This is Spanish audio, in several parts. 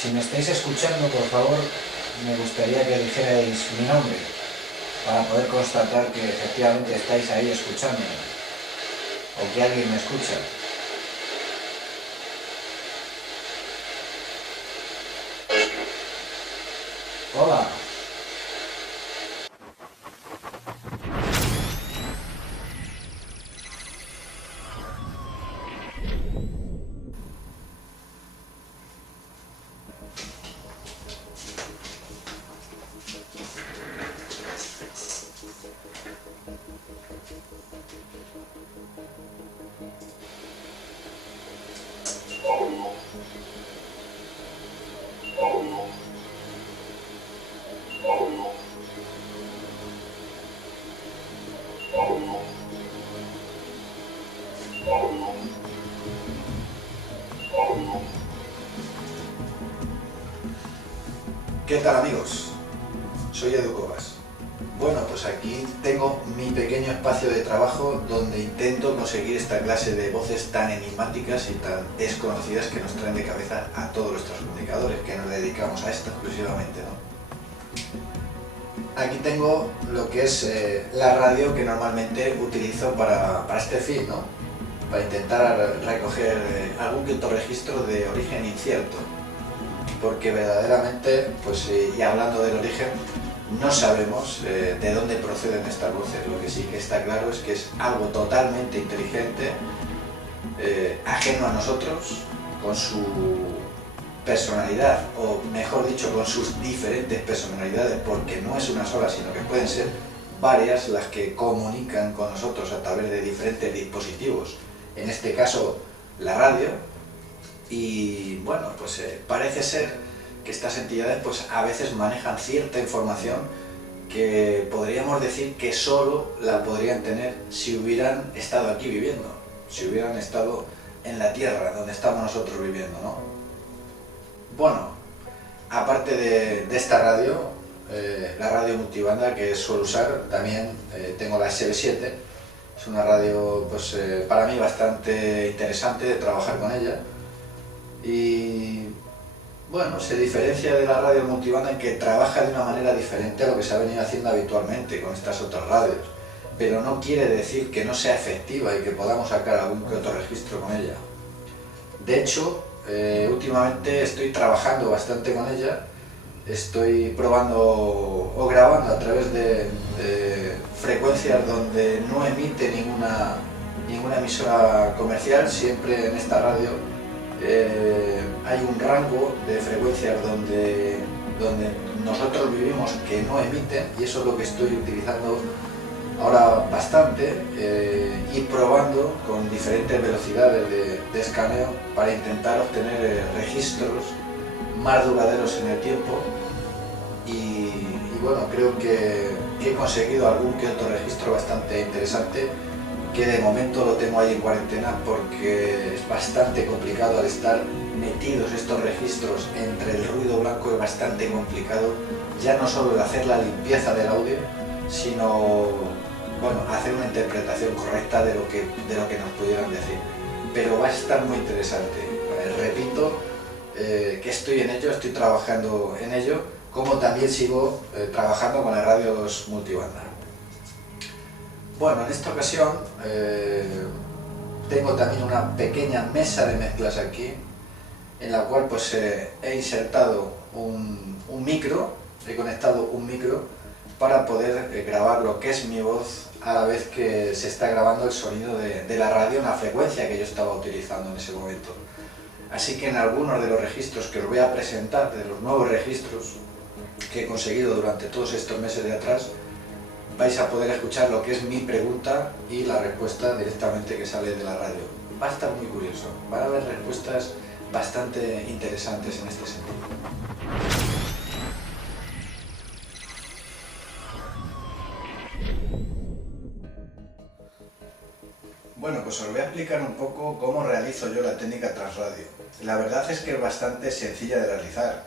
Si me estáis escuchando, por favor, me gustaría que dijerais mi nombre para poder constatar que efectivamente estáis ahí escuchándome o que alguien me escucha. Hola. ¿Qué tal, amigos? Soy Edu Cobas. Bueno, pues aquí tengo mi pequeño espacio de trabajo donde intento conseguir esta clase de voces tan enigmáticas y tan desconocidas que nos traen de cabeza a todos nuestros comunicadores, que nos dedicamos a esto exclusivamente, ¿no? Aquí tengo lo que es la radio que normalmente utilizo para este fin, ¿no? Para intentar recoger algún que otro registro de origen incierto. Porque verdaderamente, pues, y hablando del origen, no sabemos de dónde proceden estas voces. Lo que sí que está claro es que es algo totalmente inteligente, ajeno a nosotros, con su personalidad, o mejor dicho, con sus diferentes personalidades, porque no es una sola, sino que pueden ser varias las que comunican con nosotros a través de diferentes dispositivos, en este caso la radio. Y bueno, pues parece ser que estas entidades pues a veces manejan cierta información que podríamos decir que solo la podrían tener si hubieran estado aquí viviendo, si hubieran estado en la tierra donde estamos nosotros viviendo, ¿no? Bueno, aparte de esta radio, la radio multibanda que suelo usar, también tengo la SB7, es una radio pues para mí bastante interesante de trabajar con ella. Y bueno, se diferencia de la radio multibanda en que trabaja de una manera diferente a lo que se ha venido haciendo habitualmente con estas otras radios, pero no quiere decir que no sea efectiva y que podamos sacar algún que otro registro con ella. De hecho, últimamente estoy trabajando bastante con ella, estoy probando o grabando a través de frecuencias donde no emite ninguna emisora comercial. Siempre en esta radio hay un rango de frecuencias donde nosotros vivimos que no emiten, y eso es lo que estoy utilizando ahora bastante, y probando con diferentes velocidades de escaneo para intentar obtener registros más duraderos en el tiempo. Y bueno, creo que he conseguido algún que otro registro bastante interesante, que de momento lo tengo ahí en cuarentena porque es bastante complicado. Al estar metidos estos registros entre el ruido blanco es bastante complicado, ya no solo el hacer la limpieza del audio, sino bueno, hacer una interpretación correcta de lo que nos pudieran decir. Pero va a estar muy interesante. Repito que estoy en ello, estoy trabajando en ello, como también sigo trabajando con las radios multibanda. Bueno, en esta ocasión tengo también una pequeña mesa de mezclas aquí, en la cual pues he insertado un micro, he conectado un micro para poder grabar lo que es mi voz a la vez que se está grabando el sonido de la radio en la frecuencia que yo estaba utilizando en ese momento. Así que en algunos de los registros que os voy a presentar, de los nuevos registros que he conseguido durante todos estos meses de atrás, vais a poder escuchar lo que es mi pregunta y la respuesta directamente que sale de la radio. Va a estar muy curioso, van a haber respuestas bastante interesantes en este sentido. Bueno, pues os voy a explicar un poco cómo realizo yo la técnica Transradio. La verdad es que es bastante sencilla de realizar.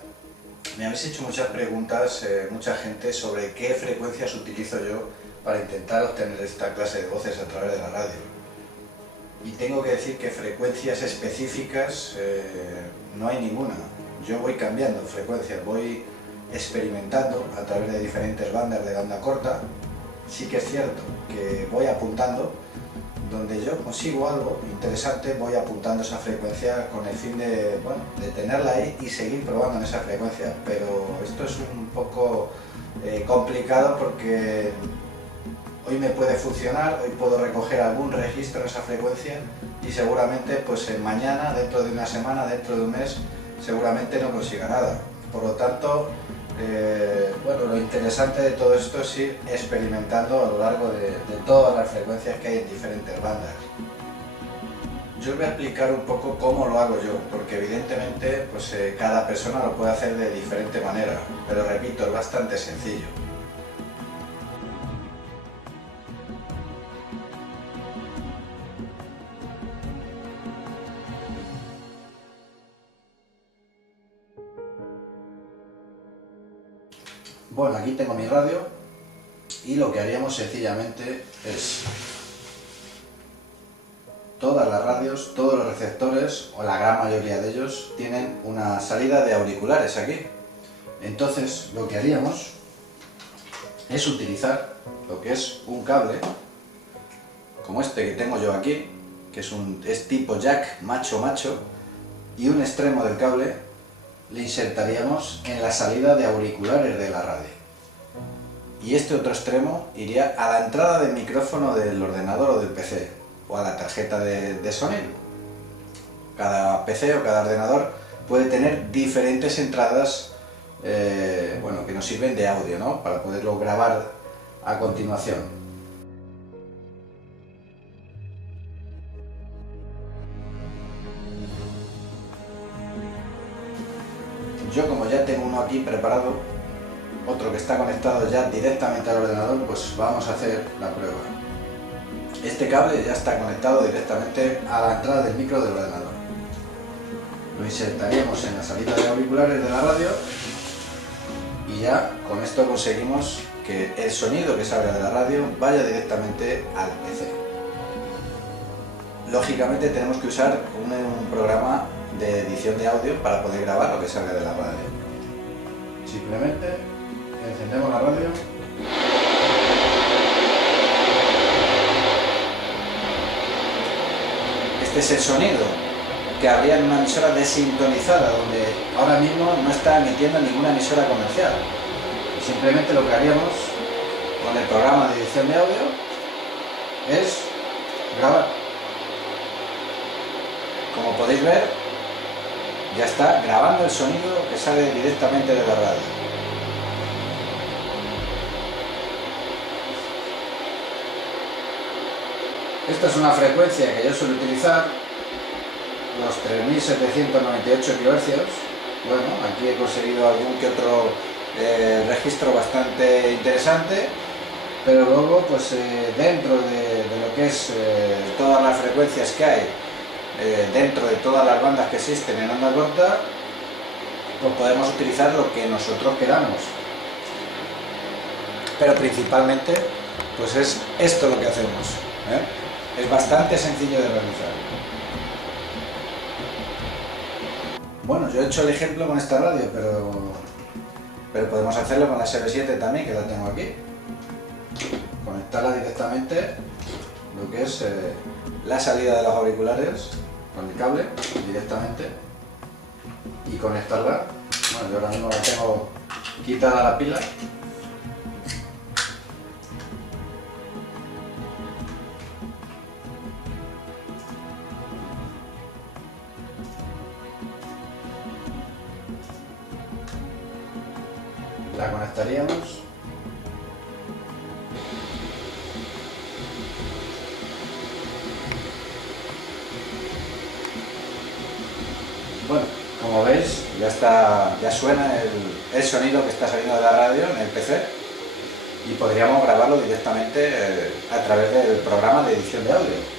Me habéis hecho muchas preguntas, mucha gente, sobre qué frecuencias utilizo yo para intentar obtener esta clase de voces a través de la radio. Y tengo que decir que frecuencias específicas no hay ninguna. yo voy cambiando frecuencias, voy experimentando a través de diferentes bandas de banda corta. Sí que es cierto que voy apuntando, donde yo consigo algo interesante, voy apuntando esa frecuencia con el fin de, bueno, de tenerla ahí y seguir probando en esa frecuencia. Pero esto es un poco complicado porque hoy me puede funcionar, hoy puedo recoger algún registro en esa frecuencia y seguramente pues mañana, dentro de una semana, dentro de un mes, seguramente no consiga nada. Por lo tanto, bueno, lo interesante de todo esto es ir experimentando a lo largo de todas las frecuencias que hay en diferentes bandas. Yo os voy a explicar un poco cómo lo hago yo, porque evidentemente pues, cada persona lo puede hacer de diferente manera, pero repito, es bastante sencillo. Bueno, aquí tengo mi radio y lo que haríamos sencillamente es todas las radios, todos los receptores, o la gran mayoría de ellos, tienen una salida de auriculares aquí. Entonces lo que haríamos es utilizar lo que es un cable como este que tengo yo aquí, que es tipo jack macho, y un extremo del cable le insertaríamos en la salida de auriculares de la radio. Y este otro extremo iría a la entrada del micrófono del ordenador o del PC, o a la tarjeta de sonido. Cada PC o cada ordenador puede tener diferentes entradas bueno, que nos sirven de audio, ¿no? Para poderlo grabar a continuación. Yo, como ya tengo uno aquí preparado, otro que está conectado ya directamente al ordenador, pues vamos a hacer la prueba. Este cable ya está conectado directamente a la entrada del micro del ordenador. Lo insertaríamos en la salida de auriculares de la radio y ya con esto conseguimos que el sonido que salga de la radio vaya directamente al PC. Lógicamente tenemos que usar un programa de edición de audio para poder grabar lo que salga de la radio. Simplemente encendemos la radio. Este es el sonido que habría en una emisora desintonizada, donde ahora mismo no está emitiendo ninguna emisora comercial. Simplemente lo que haríamos con el programa de edición de audio es grabar. Como podéis ver, ya está grabando el sonido que sale directamente de la radio. Esta es una frecuencia que yo suelo utilizar, los 3798 kHz. Bueno, aquí he conseguido algún que otro registro bastante interesante, pero luego pues dentro de lo que es todas las frecuencias que hay, dentro de todas las bandas que existen en onda corta, pues podemos utilizar lo que nosotros queramos. Pero principalmente pues es esto lo que hacemos, Es bastante sencillo de realizar. Bueno, yo he hecho el ejemplo con esta radio, pero podemos hacerlo con la SB7 también, que la tengo aquí. Conectarla directamente, lo que es la salida de los auriculares, con el cable directamente, y conectarla. Bueno, yo ahora mismo la tengo quitada la pila. La conectaríamos. Bueno, como veis, ya suena el sonido que está saliendo de la radio en el PC y podríamos grabarlo directamente a través del programa de edición de audio.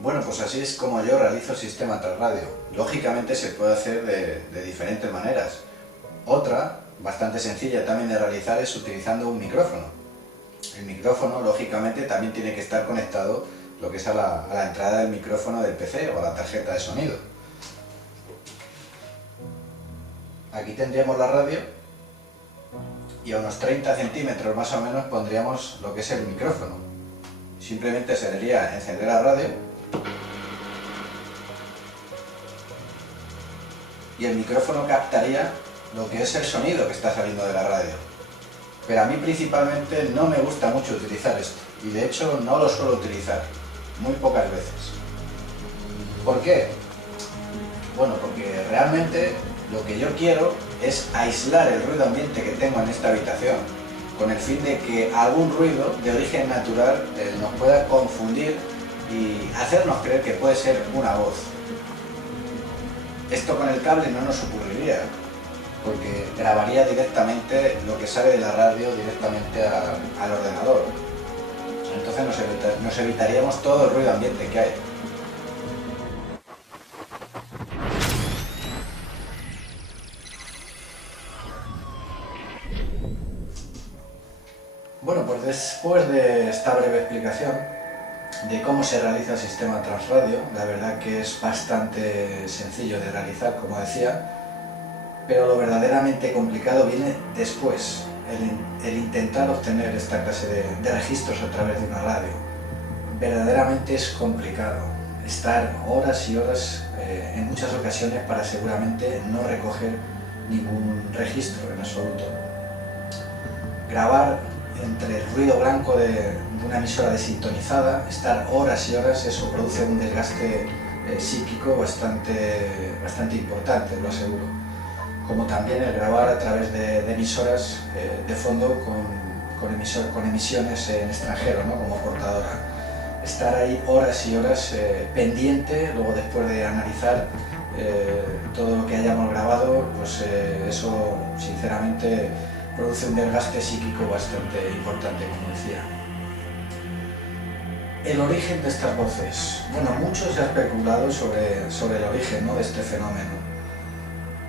Bueno, pues así es como yo realizo el sistema tras radio. Lógicamente se puede hacer de diferentes maneras. Otra, bastante sencilla también de realizar, es utilizando un micrófono. El micrófono, lógicamente, también tiene que estar conectado lo que es a la entrada del micrófono del PC o a la tarjeta de sonido. Aquí tendríamos la radio y a unos 30 centímetros más o menos pondríamos lo que es el micrófono. Simplemente sería encender la radio y el micrófono captaría lo que es el sonido que está saliendo de la radio. Pero a mí principalmente no me gusta mucho utilizar esto y de hecho no lo suelo utilizar, muy pocas veces. ¿Por qué? Bueno, porque realmente lo que yo quiero es aislar el ruido ambiente que tengo en esta habitación, con el fin de que algún ruido de origen natural nos pueda confundir y hacernos creer que puede ser una voz. Esto con el cable no nos ocurriría, porque grabaría directamente lo que sale de la radio directamente al ordenador. Entonces nos evitaríamos todo el ruido ambiente que hay. Bueno, pues después de esta breve explicación de cómo se realiza el sistema Transradio, la verdad que es bastante sencillo de realizar, como decía, pero lo verdaderamente complicado viene después, el intentar obtener esta clase de registros a través de una radio. Verdaderamente es complicado estar horas y horas en muchas ocasiones para seguramente no recoger ningún registro en absoluto. Grabar entre el ruido blanco de una emisora desintonizada, estar horas y horas, eso produce un desgaste psíquico bastante importante, lo aseguro. Como también el grabar a través de emisoras de fondo con emisiones en extranjero, ¿no? Como portadora. Estar ahí horas y horas pendiente, luego después de analizar todo lo que hayamos grabado, pues eso sinceramente produce un desgaste psíquico bastante importante, como decía. El origen de estas voces. Bueno, mucho se ha especulado sobre el origen, ¿no?, de este fenómeno.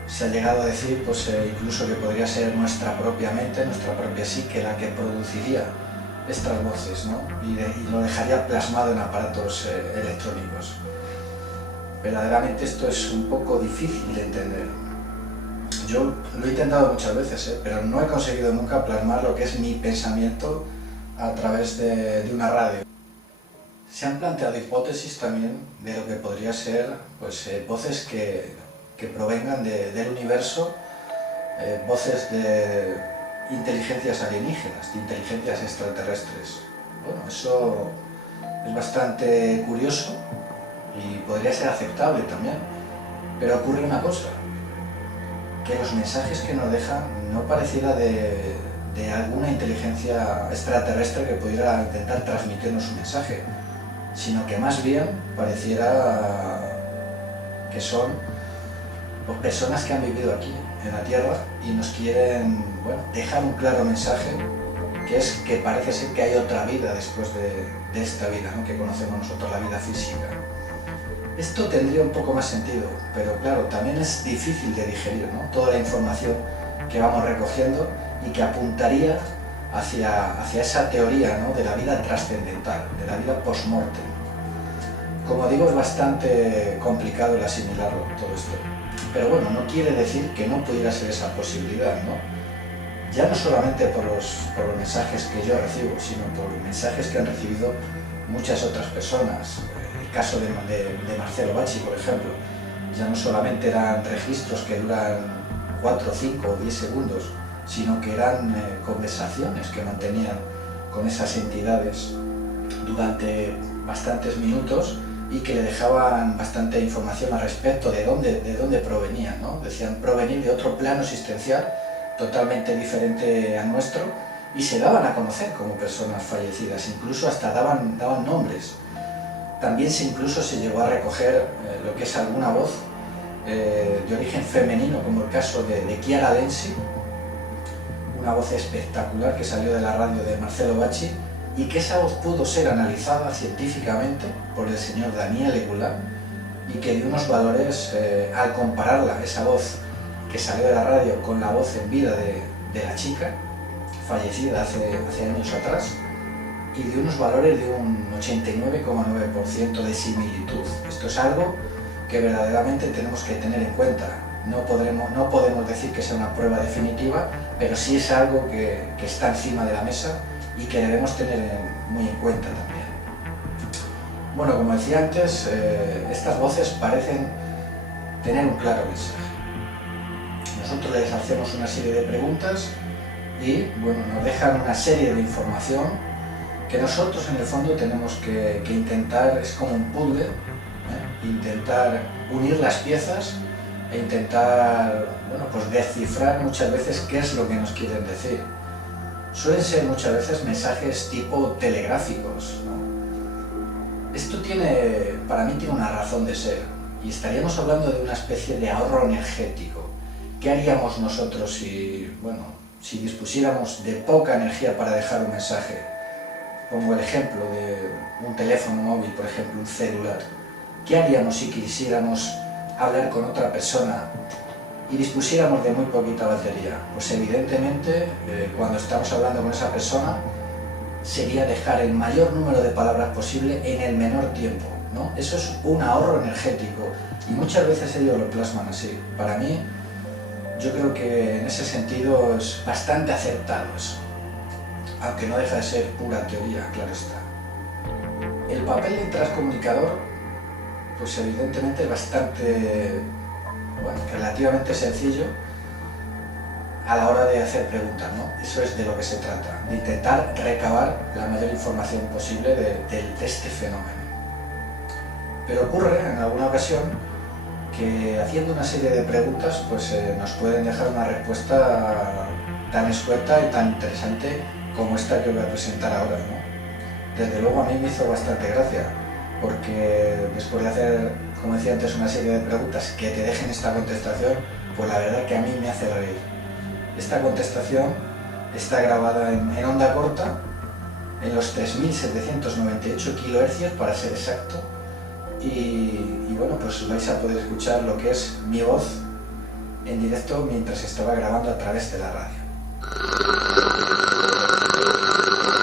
Se ha llegado a decir pues, incluso que podría ser nuestra propia mente, nuestra propia psique la que produciría estas voces, ¿no? y lo dejaría plasmado en aparatos electrónicos. Verdaderamente esto es un poco difícil de entender. Yo lo he intentado muchas veces, pero no he conseguido nunca plasmar lo que es mi pensamiento a través de una radio. Se han planteado hipótesis también de lo que podría ser pues, voces que provengan del universo, voces de inteligencias alienígenas, de inteligencias extraterrestres. Bueno, eso es bastante curioso y podría ser aceptable también, pero ocurre una cosa, que los mensajes que nos dejan no pareciera de alguna inteligencia extraterrestre que pudiera intentar transmitirnos un mensaje, sino que más bien pareciera que son pues, personas que han vivido aquí, en la Tierra, y nos quieren dejar un claro mensaje, que es que parece ser que hay otra vida después de esta vida, ¿no?, que conocemos nosotros, la vida física. Esto tendría un poco más sentido, pero claro, también es difícil de digerir, ¿no?, toda la información que vamos recogiendo y que apuntaría hacia esa teoría, ¿no?, de la vida trascendental, de la vida post-mortem. Como digo, es bastante complicado el asimilarlo todo esto, pero bueno, no quiere decir que no pudiera ser esa posibilidad, ¿no? Ya no solamente por los mensajes que yo recibo, sino por mensajes que han recibido muchas otras personas. El caso de Marcelo Bacci, por ejemplo, ya no solamente eran registros que duran 4, 5 o 10 segundos, sino que eran conversaciones que mantenían con esas entidades durante bastantes minutos y que le dejaban bastante información al respecto de dónde provenían, ¿no? Decían provenir de otro plano existencial totalmente diferente al nuestro y se daban a conocer como personas fallecidas, incluso hasta daban nombres. También incluso se llegó a recoger lo que es alguna voz de origen femenino, como el caso de Chiara Densi, una voz espectacular que salió de la radio de Marcelo Bacci, y que esa voz pudo ser analizada científicamente por el señor Daniel Eguilá y que dio unos valores al compararla, esa voz que salió de la radio, con la voz en vida de la chica fallecida hace años atrás, y de unos valores de un 89,9% de similitud. Esto es algo que verdaderamente tenemos que tener en cuenta. No podemos decir que sea una prueba definitiva, pero sí es algo que está encima de la mesa y que debemos tener muy en cuenta también. Bueno, como decía antes, estas voces parecen tener un claro mensaje. Nosotros les hacemos una serie de preguntas y bueno, nos dejan una serie de información que nosotros en el fondo tenemos que intentar, es como un puzzle, intentar unir las piezas e intentar pues descifrar muchas veces qué es lo que nos quieren decir. Suelen ser muchas veces mensajes tipo telegráficos, ¿no? Esto para mí tiene una razón de ser, y estaríamos hablando de una especie de ahorro energético. ¿Qué haríamos nosotros si dispusiéramos de poca energía para dejar un mensaje? Pongo el ejemplo de un teléfono móvil, por ejemplo, un celular. ¿Qué haríamos si quisiéramos hablar con otra persona y dispusiéramos de muy poquita batería? Pues evidentemente, cuando estamos hablando con esa persona, sería dejar el mayor número de palabras posible en el menor tiempo, ¿no? Eso es un ahorro energético y muchas veces ellos lo plasman así. Para mí, yo creo que en ese sentido es bastante acertado eso, aunque no deja de ser pura teoría, claro está. El papel del transcomunicador, pues evidentemente es bastante, relativamente sencillo a la hora de hacer preguntas, ¿no? Eso es de lo que se trata, de intentar recabar la mayor información posible de este fenómeno. Pero ocurre en alguna ocasión que haciendo una serie de preguntas pues nos pueden dejar una respuesta tan escueta y tan interesante como esta que voy a presentar ahora, ¿no? Desde luego a mí me hizo bastante gracia, porque después de hacer, como decía antes, una serie de preguntas que te dejen esta contestación, pues la verdad que a mí me hace reír. Esta contestación está grabada en onda corta, en los 3.798 kHz para ser exacto, y bueno, pues vais a poder escuchar lo que es mi voz en directo mientras estaba grabando a través de la radio.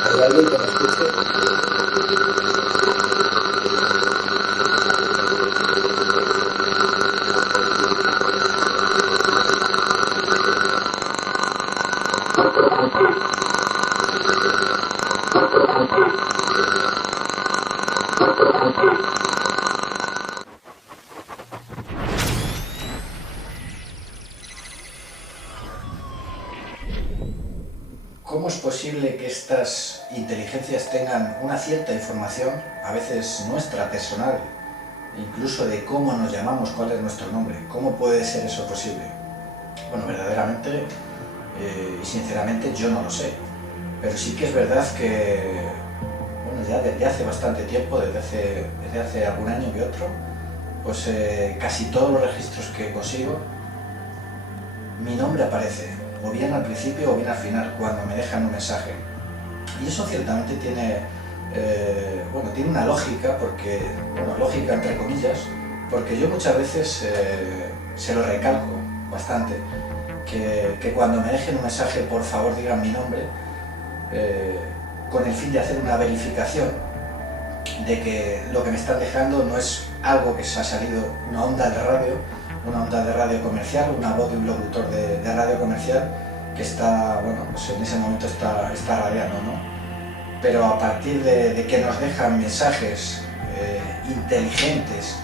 ¿Hay alguien que me escuche? ¿Cómo es posible que estas inteligencias tengan una cierta información, a veces nuestra, personal, incluso de cómo nos llamamos, cuál es nuestro nombre? ¿Cómo puede ser eso posible? Bueno, verdaderamente y sinceramente yo no lo sé, pero sí que es verdad que ya desde hace bastante tiempo, desde hace algún año que otro, pues casi todos los registros que consigo, mi nombre aparece, o bien al principio o bien al final, cuando me dejan un mensaje. Y eso ciertamente tiene una lógica, lógica entre comillas, porque yo muchas veces se lo recalco bastante, que cuando me dejen un mensaje, por favor digan mi nombre, con el fin de hacer una verificación de que lo que me están dejando no es algo que se ha salido, una onda de radio comercial, una voz de un locutor de radio comercial que está, pues en ese momento está radiando, ¿no? Pero a partir de que nos dejan mensajes inteligentes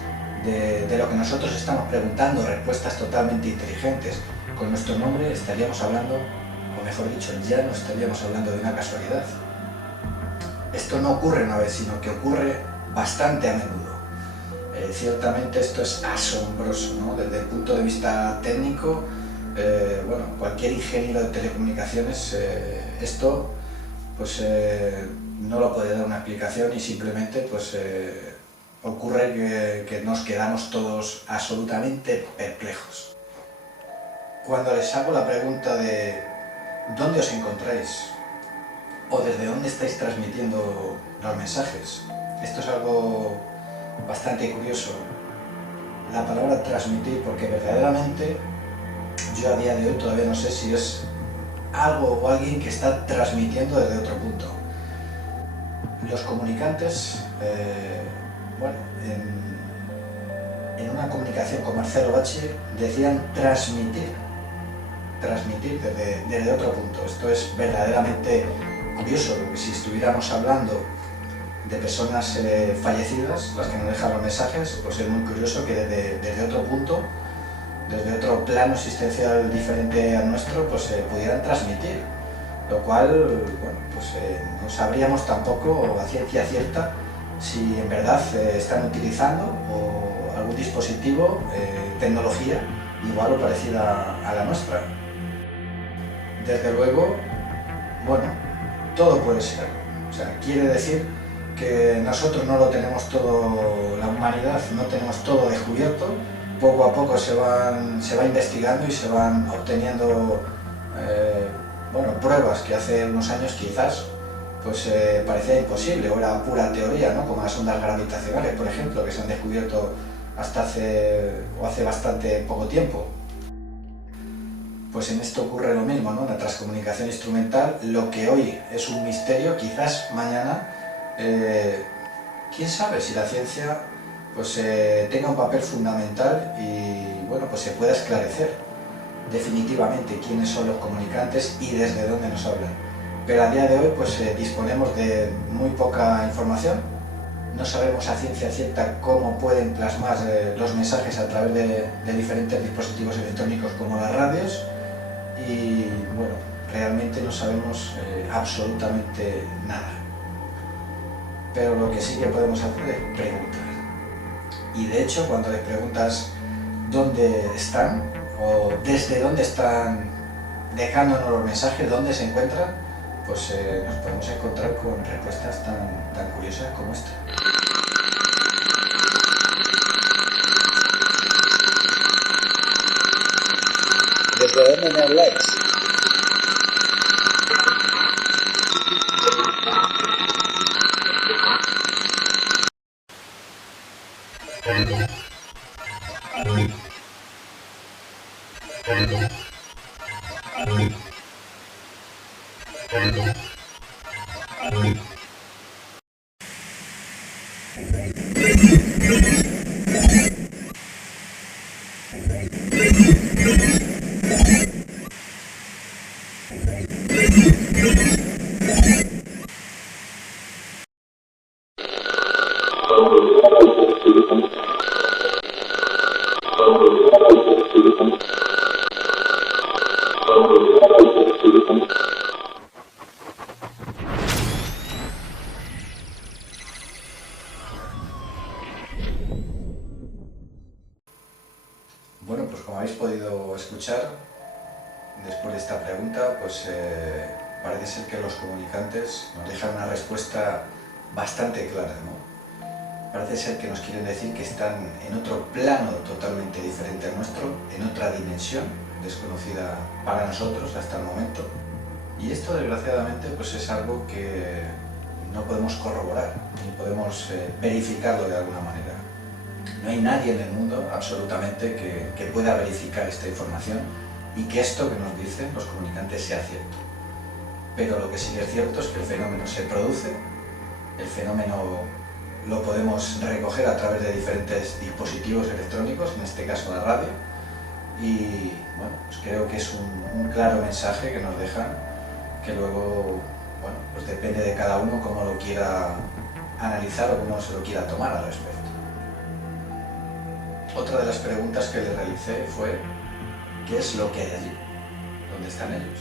de lo que nosotros estamos preguntando, respuestas totalmente inteligentes, con nuestro nombre, estaríamos hablando, o mejor dicho, ya no estaríamos hablando de una casualidad. Esto no ocurre una vez, sino que ocurre bastante a menudo. Ciertamente esto es asombroso, ¿no? Desde el punto de vista técnico, cualquier ingeniero de telecomunicaciones, esto pues no lo puede dar una explicación y simplemente pues ocurre que nos quedamos todos absolutamente perplejos. Cuando les hago la pregunta de ¿dónde os encontráis? O desde dónde estáis transmitiendo los mensajes. Esto es algo bastante curioso. La palabra transmitir, porque verdaderamente yo a día de hoy todavía no sé si es algo o alguien que está transmitiendo desde otro punto. los comunicantes, bueno, en una comunicación con Marcelo Bacci decían transmitir desde otro punto. Esto es verdaderamente curioso, porque si estuviéramos hablando de personas fallecidas, las que nos dejan los mensajes, pues es muy curioso que desde otro punto, desde otro plano existencial diferente al nuestro, pues pudieran transmitir, lo cual, bueno, pues no sabríamos tampoco a ciencia cierta si en verdad están utilizando o algún dispositivo, tecnología igual o parecida a la nuestra. Desde luego, bueno, todo puede ser. O sea, quiere decir que nosotros no lo tenemos todo, la humanidad no tenemos todo descubierto. Poco a poco se va investigando y se van obteniendo bueno, pruebas que hace unos años quizás pues parecía imposible o era pura teoría, ¿no? Como las ondas gravitacionales, por ejemplo, que se han descubierto hasta hace bastante poco tiempo. Pues en esto ocurre lo mismo, ¿no? La transcomunicación instrumental, lo que hoy es un misterio, quizás mañana, quién sabe si la ciencia pues, tenga un papel fundamental y bueno, pues se pueda esclarecer definitivamente quiénes son los comunicantes y desde dónde nos hablan. Pero a día de hoy pues, disponemos de muy poca información, no sabemos a ciencia cierta cómo pueden plasmar los mensajes a través de diferentes dispositivos electrónicos como las radios y bueno, realmente no sabemos absolutamente nada. Pero lo que sí que podemos hacer es preguntar. Y de hecho, cuando les preguntas dónde están o desde dónde están dejándonos los mensajes, dónde se encuentran, pues nos podemos encontrar con respuestas tan curiosas como esta. ¿Desde dónde me habláis? Bueno, pues como habéis podido escuchar, después de esta pregunta, pues parece ser que los comunicantes nos dejan una respuesta bastante clara, ¿no? Parece ser que nos quieren decir que están en otro plano totalmente diferente al nuestro, en otra dimensión desconocida para nosotros hasta el momento. Y esto, desgraciadamente, pues es algo que no podemos corroborar, ni podemos verificarlo de alguna manera. No hay nadie en el mundo, absolutamente, que pueda verificar esta información y que esto que nos dicen los comunicantes sea cierto. Pero lo que sí es cierto es que el fenómeno se produce, el fenómeno lo podemos recoger a través de diferentes dispositivos electrónicos, en este caso la radio, y bueno, pues creo que es un claro mensaje que nos dejan, que luego, bueno, pues depende de cada uno cómo lo quiera analizar o cómo se lo quiera tomar al respecto. Otra de las preguntas que le realicé fue ¿qué es lo que hay allí? ¿Dónde están ellos?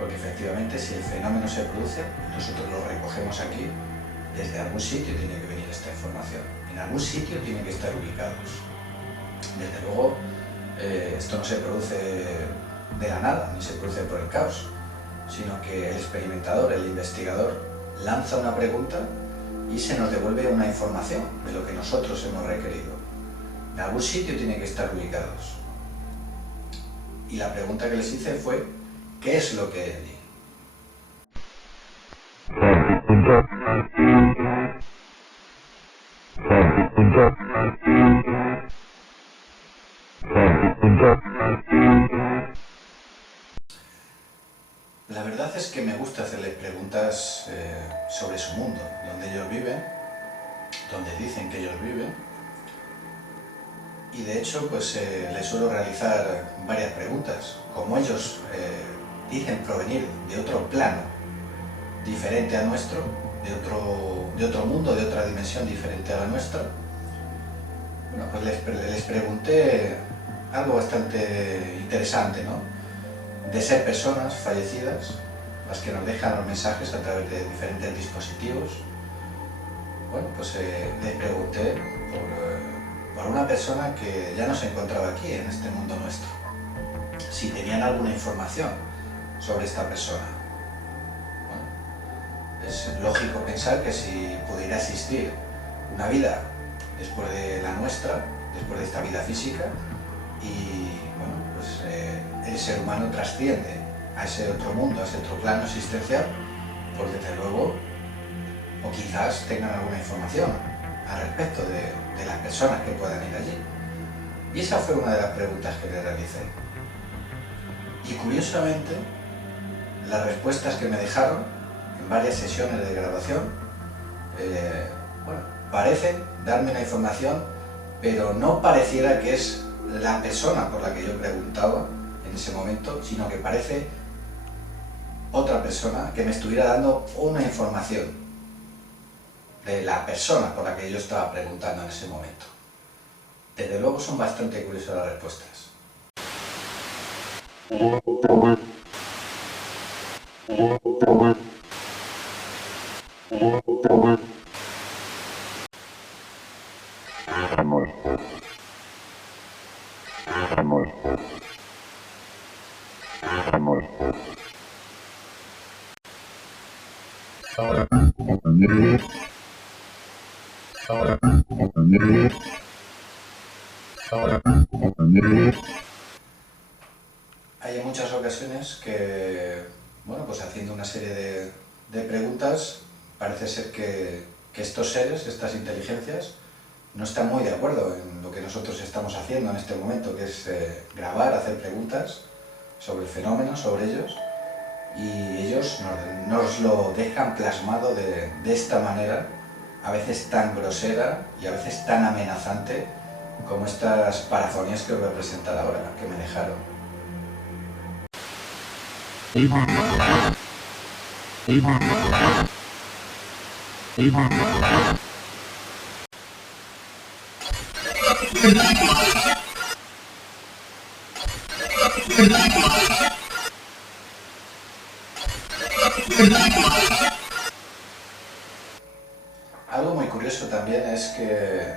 Porque efectivamente si el fenómeno se produce, nosotros lo recogemos aquí, desde algún sitio tiene que venir esta información, en algún sitio tienen que estar ubicados. Desde luego, esto no se produce de la nada, ni se produce por el caos, sino que el experimentador, el investigador, lanza una pregunta y se nos devuelve una información de lo que nosotros hemos requerido. En algún sitio tienen que estar ubicados. Y la pregunta que les hice fue, ¿qué es lo que hay allí? La verdad es que me gusta hacerles preguntas sobre su mundo, donde ellos viven, donde dicen que ellos viven. Y de hecho, pues les suelo realizar varias preguntas. Como ellos dicen provenir de otro plano diferente a nuestro, de otro mundo, de otra dimensión diferente a la nuestra, bueno, pues les pregunté algo bastante interesante, ¿no? De ser personas fallecidas, las que nos dejan los mensajes a través de diferentes dispositivos. Bueno, pues les pregunté por una persona que ya no se encontraba aquí, en este mundo nuestro, si tenían alguna información sobre esta persona. Bueno, es lógico pensar que si pudiera existir una vida después de la nuestra, después de esta vida física, y bueno, pues el ser humano trasciende a ese otro mundo, a ese otro plano existencial, pues desde luego, o quizás tengan alguna información al respecto de las personas que puedan ir allí. Y esa fue una de las preguntas que le realicé. Y curiosamente, las respuestas que me dejaron en varias sesiones de grabación, bueno, parecen darme una información, pero no pareciera que es la persona por la que yo preguntaba en ese momento, sino que parece otra persona que me estuviera dando una información de la persona por la que yo estaba preguntando en ese momento. Desde luego son bastante curiosas las respuestas. Hay muchas ocasiones que, bueno, pues haciendo una serie de preguntas, parece ser que estos seres, estas inteligencias, no están muy de acuerdo en lo que nosotros estamos haciendo en este momento, que es grabar, hacer preguntas sobre el fenómeno, sobre ellos, y ellos nos lo dejan plasmado de esta manera, a veces tan grosera y a veces tan amenazante como estas parafonías que os voy a presentar ahora, que me dejaron. Algo muy curioso también es que,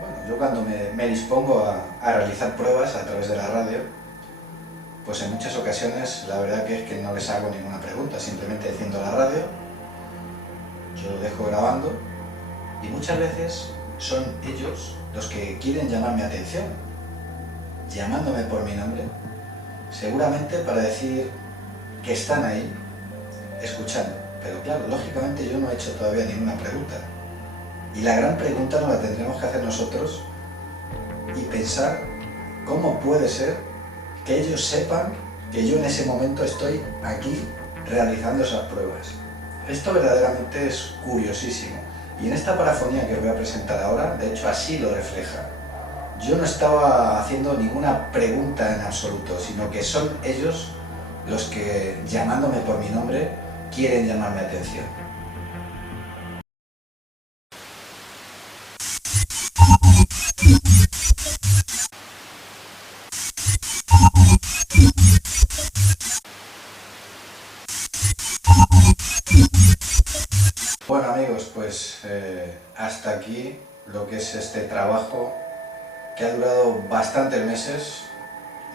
bueno, yo cuando me dispongo a realizar pruebas a través de la radio, pues en muchas ocasiones la verdad que es que no les hago ninguna pregunta, simplemente enciendo la radio, yo lo dejo grabando y muchas veces son ellos los que quieren llamar mi atención, llamándome por mi nombre, seguramente para decir que están ahí, escuchando. Pero claro, lógicamente yo no he hecho todavía ninguna pregunta. Y la gran pregunta nos la tendremos que hacer nosotros y pensar cómo puede ser que ellos sepan que yo en ese momento estoy aquí realizando esas pruebas. Esto verdaderamente es curiosísimo. Y en esta parafonía que os voy a presentar ahora, de hecho así lo refleja. Yo no estaba haciendo ninguna pregunta en absoluto, sino que son ellos los que, llamándome por mi nombre, quieren llamar mi atención. Bueno amigos, pues hasta aquí lo que es este trabajo que ha durado bastantes meses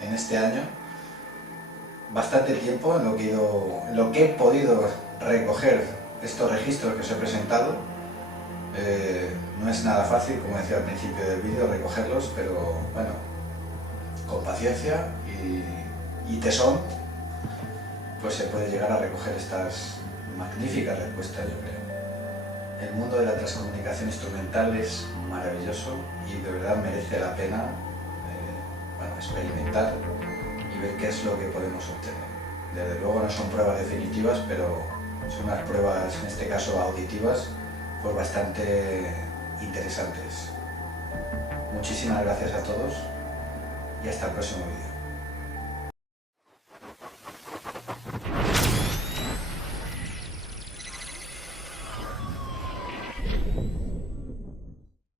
en este año, bastante tiempo en lo que he podido recoger estos registros que os he presentado. No es nada fácil, como decía al principio del vídeo, recogerlos, pero bueno, con paciencia y tesón, pues se puede llegar a recoger estas magníficas respuestas, yo creo. El mundo de la transcomunicación instrumental es maravilloso y de verdad merece la pena bueno, experimentar y ver qué es lo que podemos obtener. Desde luego no son pruebas definitivas, pero son unas pruebas, en este caso auditivas, pues bastante interesantes. Muchísimas gracias a todos y hasta el próximo vídeo.